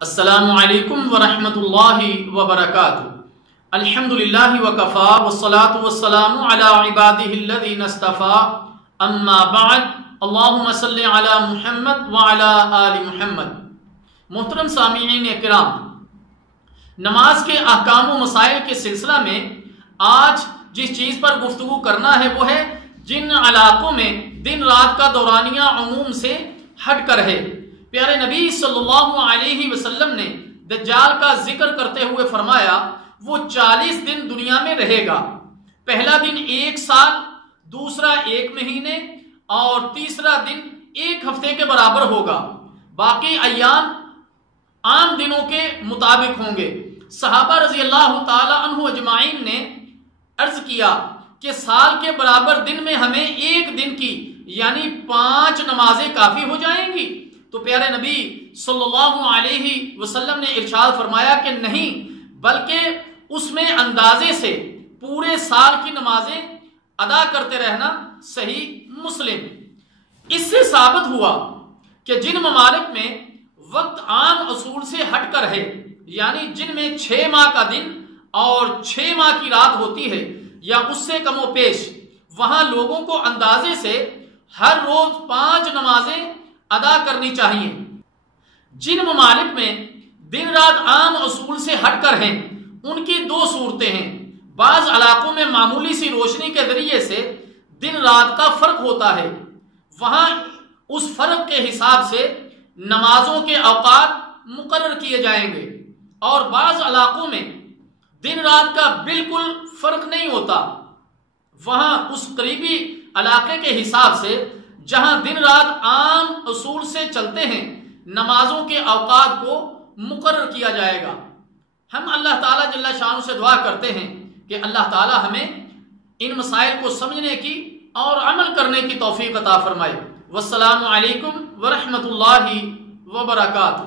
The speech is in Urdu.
السلام علیکم ورحمۃ اللہ وبرکاتہ۔ الحمدللہ وکفا والصلاة والسلام علی عبادہ الذین اصطفیٰ، اما بعد، اللہم صلی علی محمد وعلی آل محمد۔ محترم سامعین کرام، نماز کے احکام و مسائل کے سلسلہ میں آج جس چیز پر گفتگو کرنا ہے وہ ہے جن علاقوں میں دن رات کا دورانیہ عموم سے ہٹ کر ہے۔ پیارے نبی صلی اللہ علیہ وسلم نے دجال کا ذکر کرتے ہوئے فرمایا وہ 40 دن دنیا میں رہے گا۔ پہلا دن 1 سال، دوسرا 1 مہینے اور تیسرا دن 1 ہفتے کے برابر ہوگا۔ باقی ایام عام دنوں کے مطابق ہوں گے۔ صحابہ رضی اللہ تعالی عنہ اجمعین نے عرض کیا کہ سال کے برابر دن میں ہمیں 1 دن کی یعنی 5 نمازیں کافی ہو جائیں گی؟ تو پیارے نبی صلی اللہ علیہ وسلم نے ارشاد فرمایا کہ نہیں، بلکہ اس میں اندازے سے پورے سال کی نمازیں ادا کرتے رہنا۔ صحیح مسلم۔ اس سے ثابت ہوا کہ جن ممالک میں وقت عام اصول سے ہٹ کر ہے، یعنی جن میں 6 ماہ کا دن اور 6 ماہ کی رات ہوتی ہے یا اس سے کم و بیش، وہاں لوگوں کو اندازے سے ہر روز 5 نمازیں ادا کرنی چاہیے۔ جن ممالک میں دن رات عام اصول سے ہٹ کر ہیں ان کی 2 صورتیں ہیں۔ بعض علاقوں میں معمولی سی روشنی کے ذریعے سے دن رات کا فرق ہوتا ہے، وہاں اس فرق کے حساب سے نمازوں کے اوقات مقرر کیے جائیں گے، اور بعض علاقوں میں دن رات کا بالکل فرق نہیں ہوتا، وہاں اس قریبی علاقے کے حساب سے جہاں دن رات عام اصول سے چلتے ہیں نمازوں کے اوقات کو مقرر کیا جائے گا۔ ہم اللہ تعالیٰ جل شانہ سے دعا کرتے ہیں کہ اللہ تعالیٰ ہمیں ان مسائل کو سمجھنے کی اور عمل کرنے کی توفیق عطا فرمائے۔ والسلام علیکم ورحمۃ اللہ وبرکاتہ۔